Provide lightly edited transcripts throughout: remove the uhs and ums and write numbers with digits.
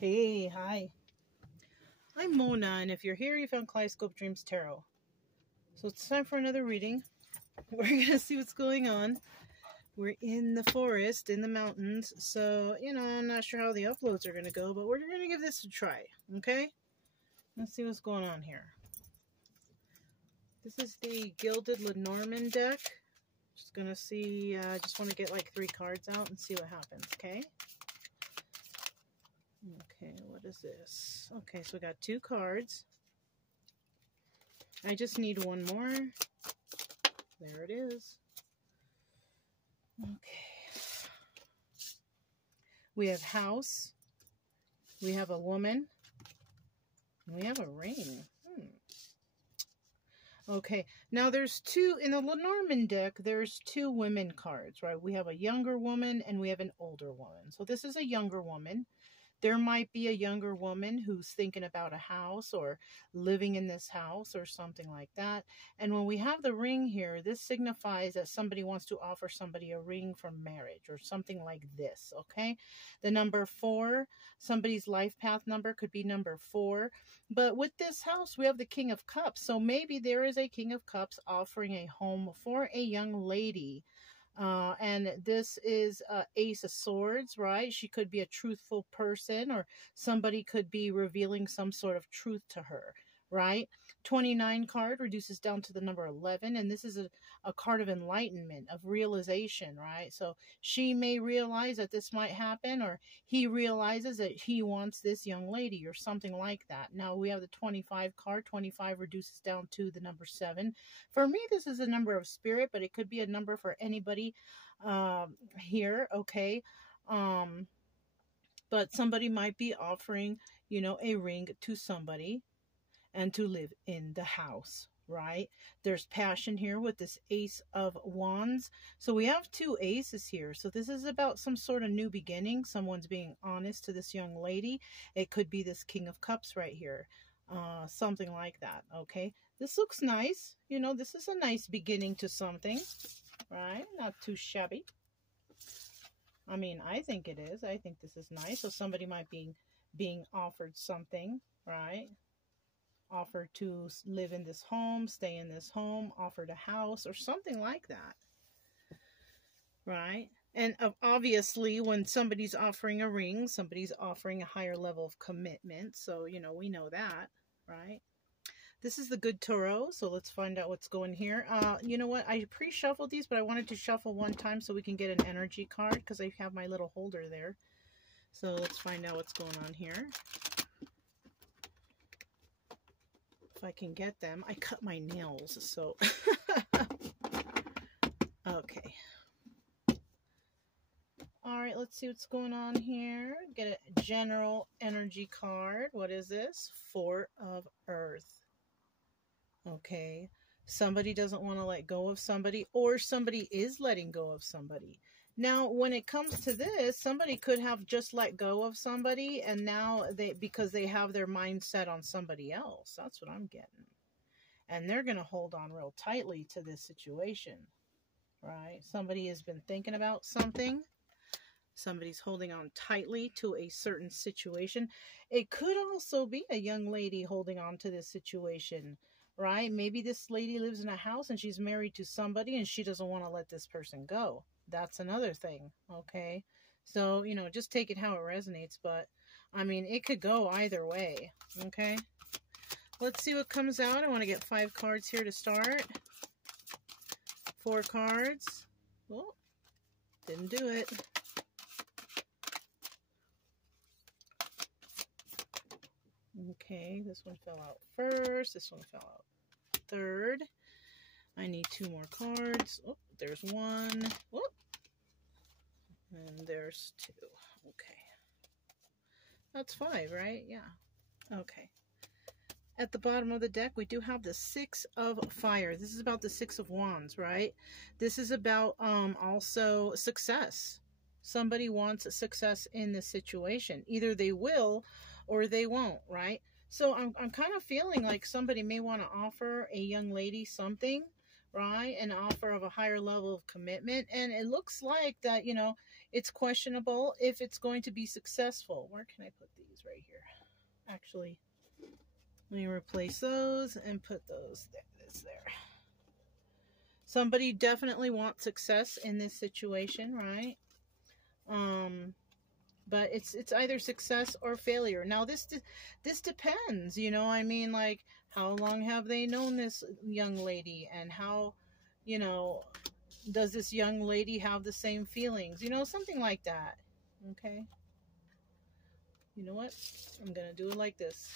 Hey, hi. I'm Mona, and if you're here, you found Kaleidoscope Dreams Tarot. So it's time for another reading. We're going to see what's going on. We're in the forest, in the mountains, so, I'm not sure how the uploads are going to go, but we're going to give this a try, okay? Let's see what's going on here. This is the Gilded Lenormand deck. Just going to see, I just want to get like 3 cards out and see what happens, okay? Okay, what is this? Okay, so we got 2 cards. I just need one more. There it is. Okay. We have house. We have a woman. And we have a ring. Okay, now there's 2, in the Lenormand deck, there's 2 women cards, right? We have a younger woman and we have an older woman. So this is a younger woman. There might be a younger woman who's thinking about a house or living in this house or something like that. And when we have the ring here, this signifies that somebody wants to offer somebody a ring for marriage or something like this, okay? The number 4, somebody's life path number could be number 4. But with this house, we have the King of Cups. So maybe there is a King of Cups offering a home for a young lady. And this is Ace of Swords, right? She could be a truthful person, or somebody could be revealing some sort of truth to her, right? 29 card reduces down to the number 11, and this is a card of enlightenment, of realization, right? So she may realize that this might happen, or he realizes that he wants this young lady, or something like that. Now we have the 25 card. 25 reduces down to the number 7. For me, this is a number of spirit, but it could be a number for anybody here, okay? But somebody might be offering, a ring to somebody and to live in the house, right? There's passion here with this Ace of Wands. So we have 2 aces here. So this is about some sort of new beginning. Someone's being honest to this young lady. It could be this King of Cups right here. Something like that, okay? This looks nice. This is a nice beginning to something, right? Not too shabby. I mean, I think it is. I think this is nice. So somebody might be being offered something, right? Offered to live in this home, stay in this home, offered a house or something like that, right? And obviously when somebody's offering a ring, somebody's offering a higher level of commitment. So, we know that, right? This is the Good Tarot, so let's find out what's going here. You know what? I pre-shuffled these, but I wanted to shuffle one time so we can get an energy card because I have my little holder there. So let's find out what's going on here. If I can get them. I cut my nails, so okay. All right, let's see what's going on here. Get a general energy card. What is this? 4 of Earth. Okay. Somebody doesn't want to let go of somebody, or somebody is letting go of somebody. Now, when it comes to this, somebody could have just let go of somebody, and now because they have their mind set on somebody else. That's what I'm getting. And they're going to hold on real tightly to this situation, right? Somebody has been thinking about something. Somebody's holding on tightly to a certain situation. It could also be a young lady holding on to this situation, right? Maybe this lady lives in a house and she's married to somebody and she doesn't want to let this person go. That's another thing, okay? So, just take it how it resonates, but, I mean, it could go either way, okay? Let's see what comes out. I want to get 5 cards here to start. 4 cards. Well, didn't do it. Okay, this one fell out first. This one fell out third. I need 2 more cards. Oh, there's 1. Oh, and there's 2. Okay. That's 5, right? Yeah. Okay. At the bottom of the deck, we do have the 6 of Fire. This is about the 6 of Wands, right? This is about also success. Somebody wants success in this situation. Either they will or they won't, right? So I'm kind of feeling like somebody may want to offer a young lady something, right? An offer of a higher level of commitment. And it looks like that, It's questionable if it's going to be successful. Where can I put these? Right here. Actually, let me replace those and put those there. This there. Somebody definitely wants success in this situation, right? But it's either success or failure. Now this depends, you know. I mean, like, how long have they known this young lady, and how, you know, does this young lady have the same feelings? You know, something like that. Okay. You know what? I'm gonna do it like this.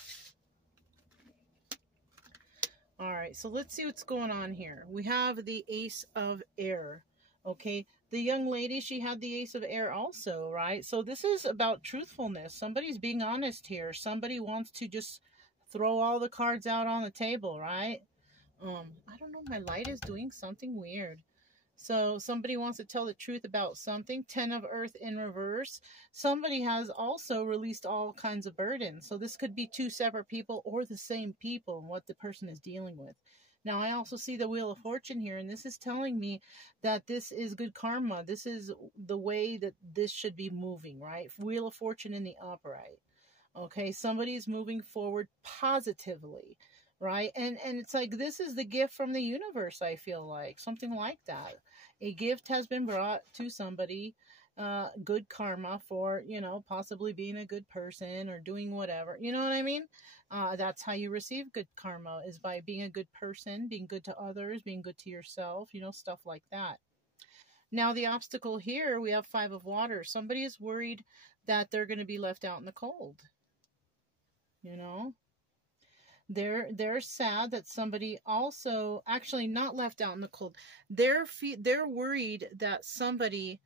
All right, so let's see what's going on here. We have the Ace of Air. Okay, the young lady, she had the Ace of Air also, right? So this is about truthfulness. Somebody's being honest here. Somebody wants to just throw all the cards out on the table, right? I don't know, my light is doing something weird. So somebody wants to tell the truth about something. 10 of Earth in reverse. Somebody has also released all kinds of burdens. So this could be two separate people or the same people and what the person is dealing with. Now, I also see the Wheel of Fortune here, and this is telling me that this is good karma. This is the way that this should be moving, right? Wheel of Fortune in the upright. Okay, somebody's moving forward positively, right? And it's like, this is the gift from the universe, I feel like. Something like that. A gift has been brought to somebody, good karma for, you know, possibly being a good person or doing whatever. You know what I mean? That's how you receive good karma, is by being a good person, being good to others, being good to yourself, you know, stuff like that. Now, the obstacle here, we have 5 of Water. Somebody is worried that they're going to be left out in the cold. You know, they're sad that somebody also, actually not left out in the cold. They're worried that somebody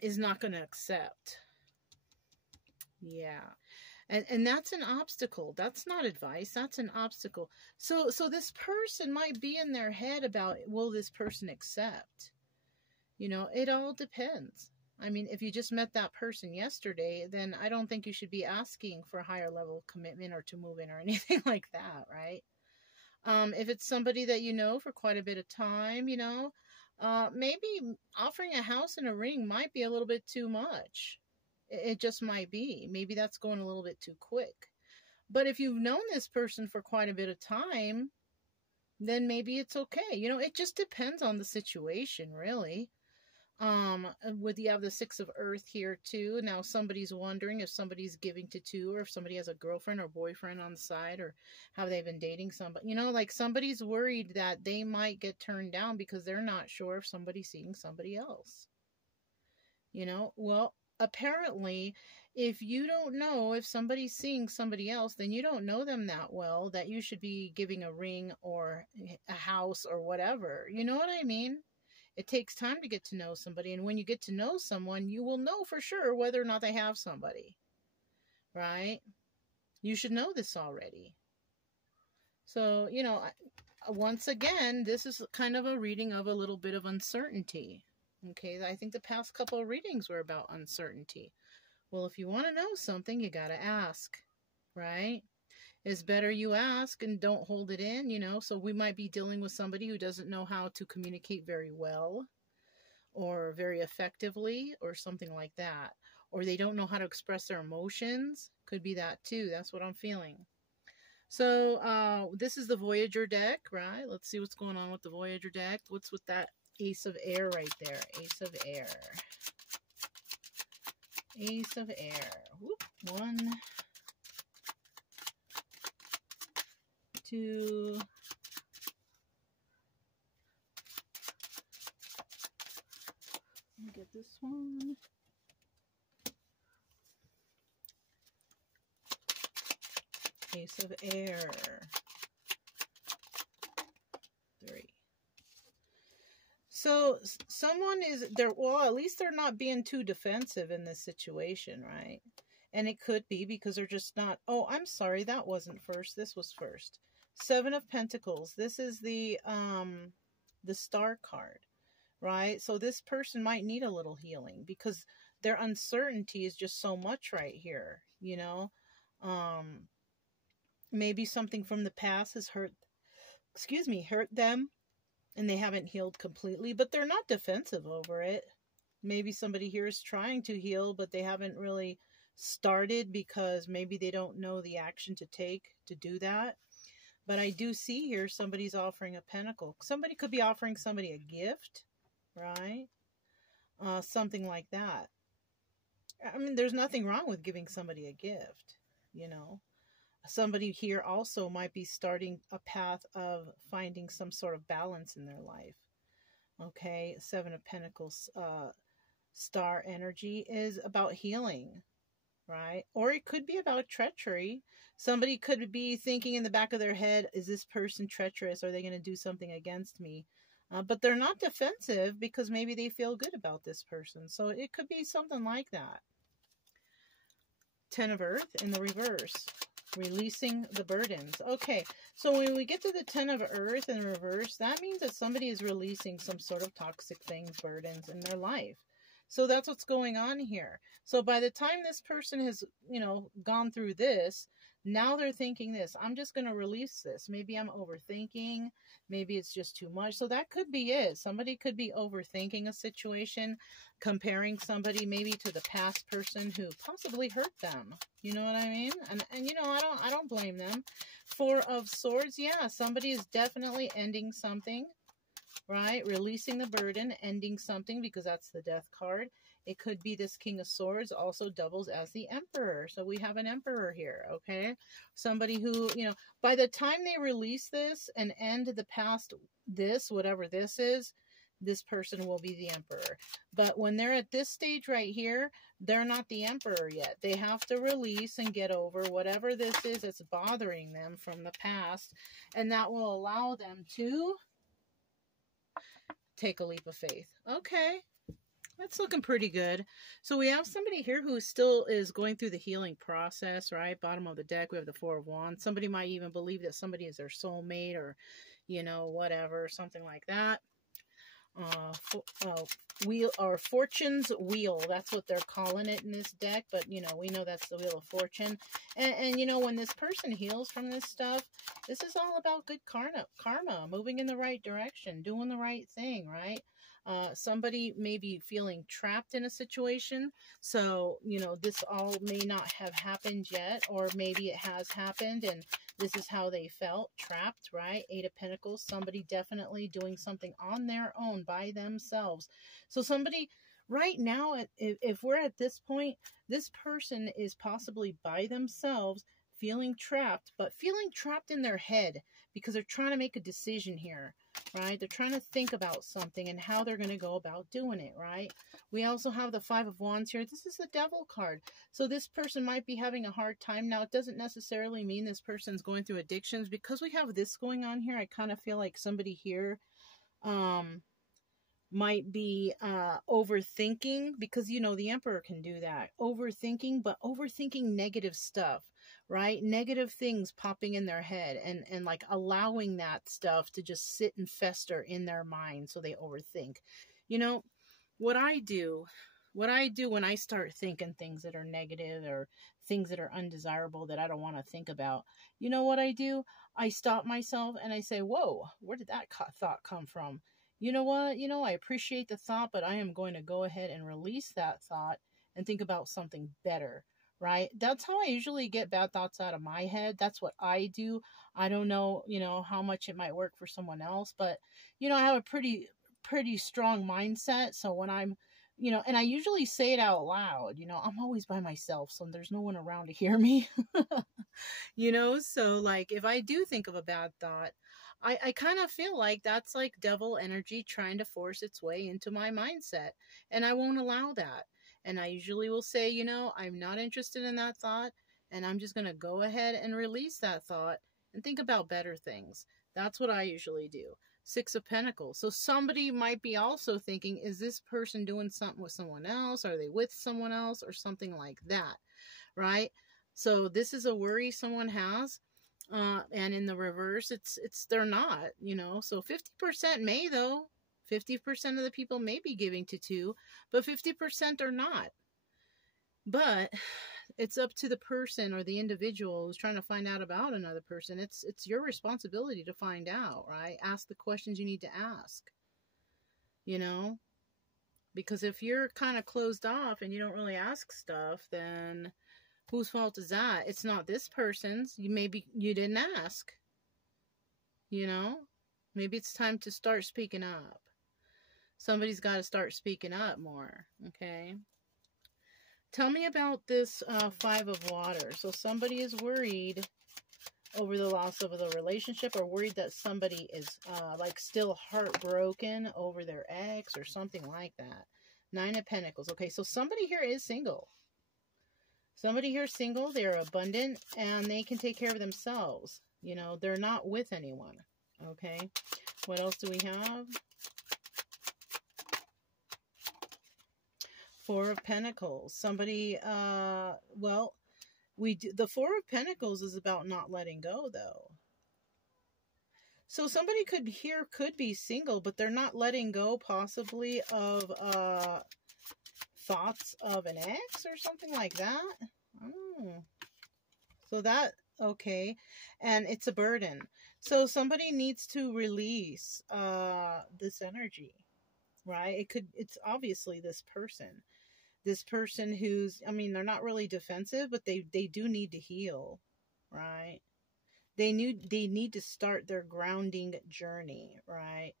is not going to accept. Yeah. And that's an obstacle. That's not advice. That's an obstacle. So this person might be in their head about, will this person accept? You know, it all depends. I mean, if you just met that person yesterday, then I don't think you should be asking for a higher level of commitment or to move in or anything like that, right? If it's somebody that you know for quite a bit of time, you know, maybe offering a house and a ring might be a little bit too much. It just might be. Maybe that's going a little bit too quick. But if you've known this person for quite a bit of time, then maybe it's okay. You know, it just depends on the situation, really. Would you have the 6 of Earth here too? Now somebody's wondering if somebody's giving to 2, or if somebody has a girlfriend or boyfriend on the side, or have they been dating somebody? You know, like, somebody's worried that they might get turned down because they're not sure if somebody's seeing somebody else. You know, well, apparently, if you don't know if somebody's seeing somebody else, then you don't know them that well that you should be giving a ring or a house or whatever. You know what I mean? It takes time to get to know somebody, and when you get to know someone, you will know for sure whether or not they have somebody, right? You should know this already. So, you know, once again, this is kind of a reading of a little bit of uncertainty. Okay, I think the past couple of readings were about uncertainty. Well, if you want to know something, you got to ask, right? It's better you ask and don't hold it in, you know. So we might be dealing with somebody who doesn't know how to communicate very well or very effectively or something like that. Or they don't know how to express their emotions. Could be that too. That's what I'm feeling. So this is the Voyager deck, right? Let's see what's going on with the Voyager deck. What's with that Ace of Air right there? Ace of Air. Ace of Air. Whoop. 1, 2. Let me get this one. Ace of Air. 3. So someone is there. Well, at least they're not being too defensive in this situation, right? And it could be because they're just not. Oh, I'm sorry, that wasn't first. This was first. 7 of Pentacles. This is the Star card, right? So this person might need a little healing because their uncertainty is just so much right here, you know. Maybe something from the past has hurt them, and they haven't healed completely, but they're not defensive over it. Maybe somebody here is trying to heal, but they haven't really started because maybe they don't know the action to take to do that. But I do see here somebody's offering a pentacle. Somebody could be offering somebody a gift, right? Something like that. I mean, there's nothing wrong with giving somebody a gift, you know. Somebody here also might be starting a path of finding some sort of balance in their life. Okay, Seven of Pentacles star energy is about healing, right? Or it could be about treachery. Somebody could be thinking in the back of their head, is this person treacherous? Are they going to do something against me? But they're not defensive because maybe they feel good about this person. So it could be something like that. Ten of Earth in the reverse. Releasing the burdens. Okay, so when we get to the Ten of Earth in reverse, that means that somebody is releasing some sort of toxic things, burdens in their life. So that's what's going on here. So by the time this person has, you know, gone through this, now they're thinking this, I'm just going to release this. Maybe I'm overthinking. Maybe it's just too much. So that could be it. Somebody could be overthinking a situation, comparing somebody maybe to the past person who possibly hurt them. You know what I mean? And you know, I don't blame them. Four of Swords, yeah, somebody is definitely ending something, right? Releasing the burden, ending something, because that's the Death card. It could be this King of Swords also doubles as the Emperor. So we have an Emperor here, okay? Somebody who, you know, by the time they release this and end the past this, whatever this is, this person will be the Emperor. But when they're at this stage right here, they're not the Emperor yet. They have to release and get over whatever this is that's bothering them from the past. And that will allow them to take a leap of faith. Okay. That's looking pretty good. So we have somebody here who still is going through the healing process, right? Bottom of the deck, we have the Four of Wands. Somebody might even believe that somebody is their soulmate or, you know, whatever, something like that. Wheel or Fortune's Wheel. That's what they're calling it in this deck. But, you know, we know that's the Wheel of Fortune. And you know, when this person heals from this stuff, this is all about good karma, moving in the right direction, doing the right thing, right? Somebody may be feeling trapped in a situation. So, you know, this all may not have happened yet, or maybe it has happened and this is how they felt, trapped, right? Eight of Pentacles, somebody definitely doing something on their own by themselves. So somebody right now, if we're at this point, this person is possibly by themselves feeling trapped, but feeling trapped in their head because they're trying to make a decision here, right? They're trying to think about something and how they're going to go about doing it, right? We also have the Five of Wands here. This is the Devil card. So this person might be having a hard time. Now, it doesn't necessarily mean this person's going through addictions. Because we have this going on here, I kind of feel like somebody here might be overthinking, because, you know, the Emperor can do that. Overthinking, but overthinking negative stuff, right? Negative things popping in their head and like allowing that stuff to just sit and fester in their mind, so they overthink. You know, what I do when I start thinking things that are negative or things that are undesirable that I don't want to think about, you know what I do? I stop myself and I say, whoa, where did that thought come from? You know what? You know, I appreciate the thought, but I am going to go ahead and release that thought and think about something better, right? That's how I usually get bad thoughts out of my head. That's what I do. I don't know, you know, how much it might work for someone else, but, you know, I have a pretty strong mindset. So when I'm, you know, and I usually say it out loud, you know, I'm always by myself, so there's no one around to hear me, you know? So like, if I do think of a bad thought, I kind of feel like that's like devil energy trying to force its way into my mindset, and I won't allow that. And I usually will say, you know, I'm not interested in that thought, and I'm just going to go ahead and release that thought and think about better things. That's what I usually do. Six of Pentacles. So somebody might be also thinking, is this person doing something with someone else? Are they with someone else or something like that, right? So this is a worry someone has. And in the reverse, it's they're not, you know. So 50% may, though. 50% of the people may be giving to two, but 50% are not. But it's up to the person or the individual who's trying to find out about another person. It's your responsibility to find out, right? Ask the questions you need to ask, you know. Because if you're kind of closed off and you don't really ask stuff, then whose fault is that? It's not this person's. Maybe you didn't ask. You know? Maybe it's time to start speaking up. Somebody's got to start speaking up more. Okay? Tell me about this Five of Water. So somebody is worried over the loss of the relationship, or worried that somebody is like still heartbroken over their ex or something like that. Nine of Pentacles. Okay, so somebody here is single. Somebody here is single. They're abundant and they can take care of themselves. You know, they're not with anyone. Okay, what else do we have? Four of Pentacles. Somebody, well, the Four of Pentacles is about not letting go, though. So somebody could be single, but they're not letting go, possibly, of thoughts of an ex or something like that. Oh. So that, okay. And it's a burden. So somebody needs to release this energy, right? It's obviously this person. This person who's, I mean, they're not really defensive, but they do need to heal, right? They need to start their grounding journey, right?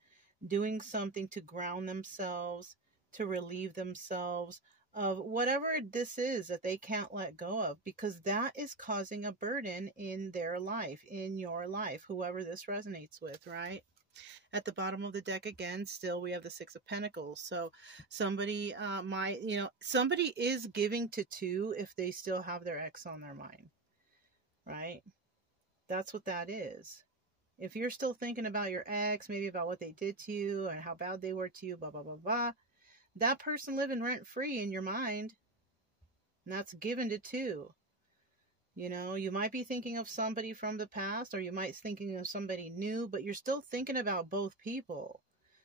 Doing something to ground themselves, to relieve themselves of whatever this is that they can't let go of, because that is causing a burden in their life, in your life, whoever this resonates with, right? At the bottom of the deck again, still we have the Six of Pentacles. So somebody somebody is giving to two if they still have their ex on their mind, right? That's what that is. If you're still thinking about your ex, maybe about what they did to you and how bad they were to you, blah, blah, blah, blah, that person living rent free in your mind, and that's given to two. You know, you might be thinking of somebody from the past, or you might be thinking of somebody new, but you're still thinking about both people.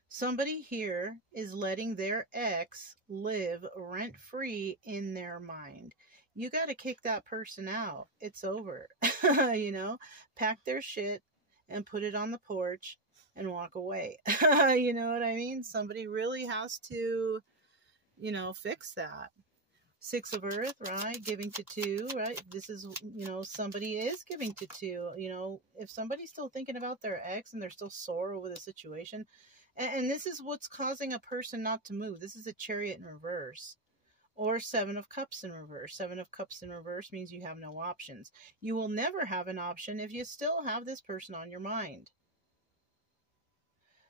Somebody here is letting their ex live rent-free in their mind. You got to kick that person out. It's over. You know, pack their shit and put it on the porch and walk away. You know what I mean? Somebody really has to, you know, fix that. Six of Earth, right? Giving to two, right? This is, you know, somebody is giving to two. You know, if somebody's still thinking about their ex and they're still sore over the situation, and this is what's causing a person not to move. This is a Chariot in reverse, or Seven of Cups in reverse. Seven of Cups in reverse means you have no options. You will never have an option if you still have this person on your mind.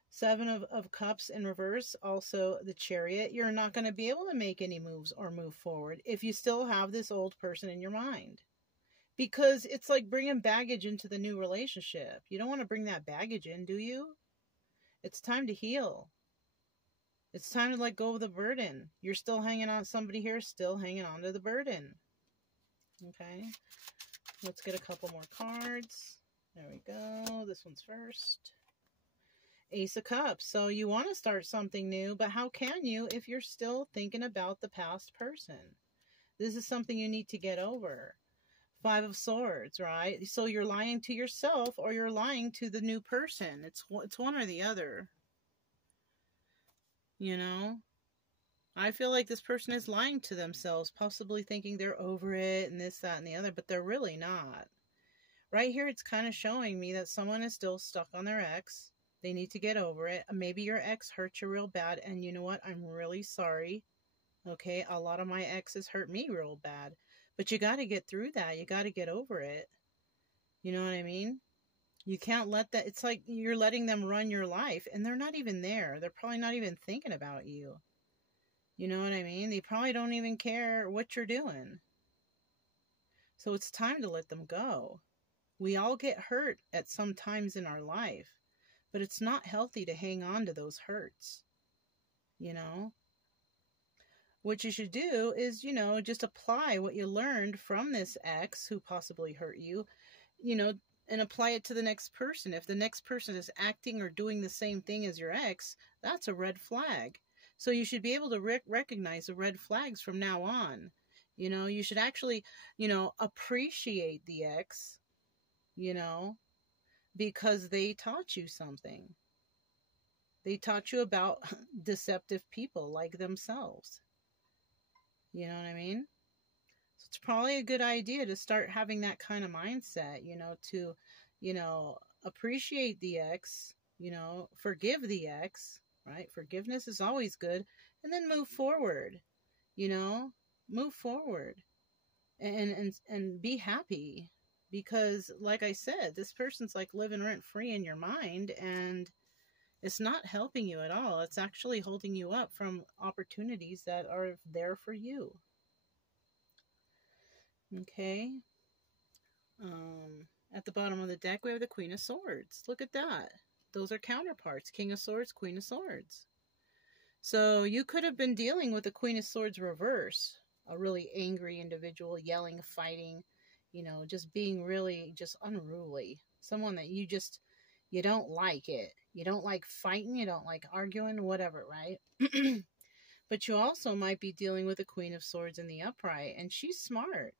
Seven of Cups in reverse, also the Chariot. You're not going to be able to make any moves or move forward if you still have this old person in your mind. Because it's like bringing baggage into the new relationship. You don't want to bring that baggage in, do you? It's time to heal. It's time to let go of the burden. You're still hanging on, somebody here still hanging on to the burden. Okay. Let's get a couple more cards. There we go. This one's first. Ace of Cups. So you want to start something new, but how can you if you're still thinking about the past person? This is something you need to get over. Five of Swords, right? So you're lying to yourself or you're lying to the new person. It's one or the other. You know? I feel like this person is lying to themselves, possibly thinking they're over it and this, that, and the other, but they're really not. Right here, it's kind of showing me that someone is still stuck on their ex. They need to get over it. Maybe your ex hurt you real bad, and you know what? I'm really sorry. Okay, a lot of my exes hurt me real bad. But you got to get through that. You got to get over it. You know what I mean? You can't let that... It's like you're letting them run your life, and they're not even there. They're probably not even thinking about you. You know what I mean? They probably don't even care what you're doing. So it's time to let them go. We all get hurt at some times in our life. But it's not healthy to hang on to those hurts, you know? What you should do is, you know, just apply what you learned from this ex who possibly hurt you, you know, and apply it to the next person. If the next person is acting or doing the same thing as your ex, that's a red flag. So you should be able to recognize the red flags from now on. You know, you should actually, you know, appreciate the ex, you know, because they taught you something. They taught you about deceptive people like themselves. You know what I mean? So it's probably a good idea to start having that kind of mindset, to, appreciate the ex, forgive the ex, right? Forgiveness is always good. And then move forward, move forward and be happy. Because like I said, this person's like living rent free in your mind, and it's not helping you at all. It's actually holding you up from opportunities that are there for you. Okay. At the bottom of the deck, we have the Queen of Swords. Look at that. Those are counterparts. King of Swords, Queen of Swords. So you could have been dealing with the Queen of Swords reverse. A really angry individual, yelling, fighting, just being really just unruly. Someone that you don't like it. You don't like fighting. You don't like arguing, whatever, right? But you also might be dealing with the Queen of Swords in the upright, and she's smart.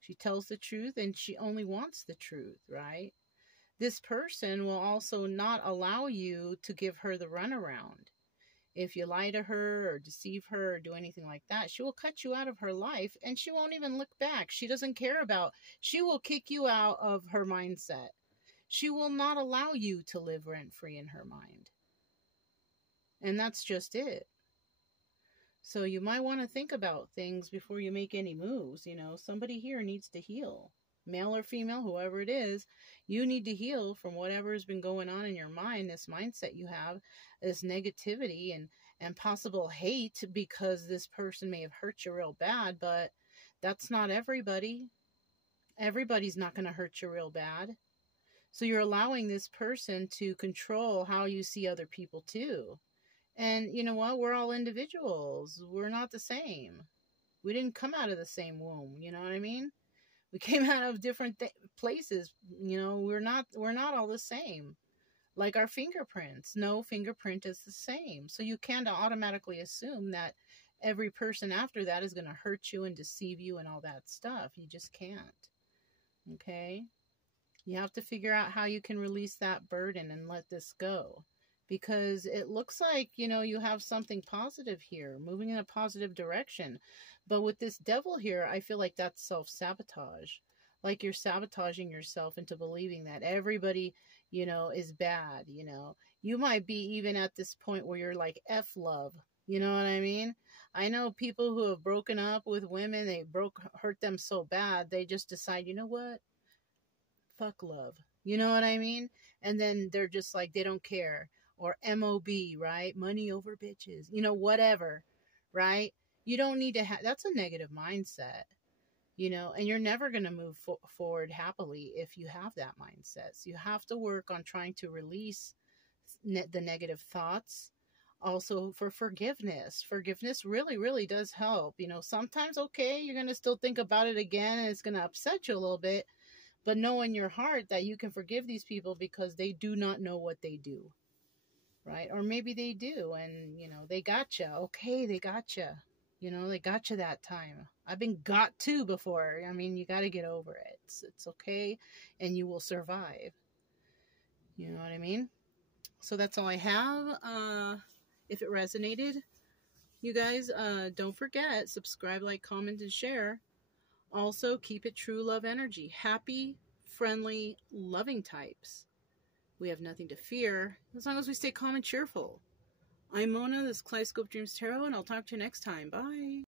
She tells the truth, and she only wants the truth, right? This person will also not allow you to give her the runaround. If you lie to her or deceive her or do anything like that, she will cut you out of her life, and she won't even look back. She doesn't care she will kick you out of her mindset. She will not allow you to live rent-free in her mind. And that's just it. So you might want to think about things before you make any moves. Somebody here needs to heal. Male or female, whoever it is, you need to heal from whatever has been going on in your mind, this mindset you have, this negativity and possible hate because this person may have hurt you real bad, but that's not everybody. Everybody's not going to hurt you real bad. So you're allowing this person to control how you see other people too. And you know what? We're all individuals. We're not the same. We didn't come out of the same womb. You know what I mean? We came out of different places. We're not all the same. Like our fingerprints. No fingerprint is the same. So you can't automatically assume that every person after that is going to hurt you and deceive you and all that stuff. You just can't. Okay? You have to figure out how you can release that burden and let this go. Because it looks like, you have something positive here, moving in a positive direction. But with this devil here, I feel like that's self-sabotage. Like you're sabotaging yourself into believing that everybody, is bad, You might be even at this point where you're like F love. You know what I mean? I know people who have broken up with women, hurt them so bad, they just decide, you know what? Fuck love. You know what I mean? And then they're just like, they don't care. Or MOB, right? Money over bitches. Whatever, right? You don't need to have... That's a negative mindset, and you're never going to move forward happily if you have that mindset. So you have to work on trying to release the negative thoughts. Also for forgiveness. Forgiveness really, really does help. Sometimes, okay, you're going to still think about it again and it's going to upset you a little bit. But know in your heart that you can forgive these people because they do not know what they do. Right? Or maybe they do, and, they got you. Okay, they got you. They got you that time. I've been got to before. I mean, you got to get over it. It's okay, and you will survive. You know what I mean? So that's all I have. If it resonated, you guys, don't forget, subscribe, like, comment, and share. Also, keep it true love energy. Happy, friendly, loving types. We have nothing to fear, as long as we stay calm and cheerful. I'm Mona, this is Kaleidoscope Dreams Tarot, and I'll talk to you next time. Bye!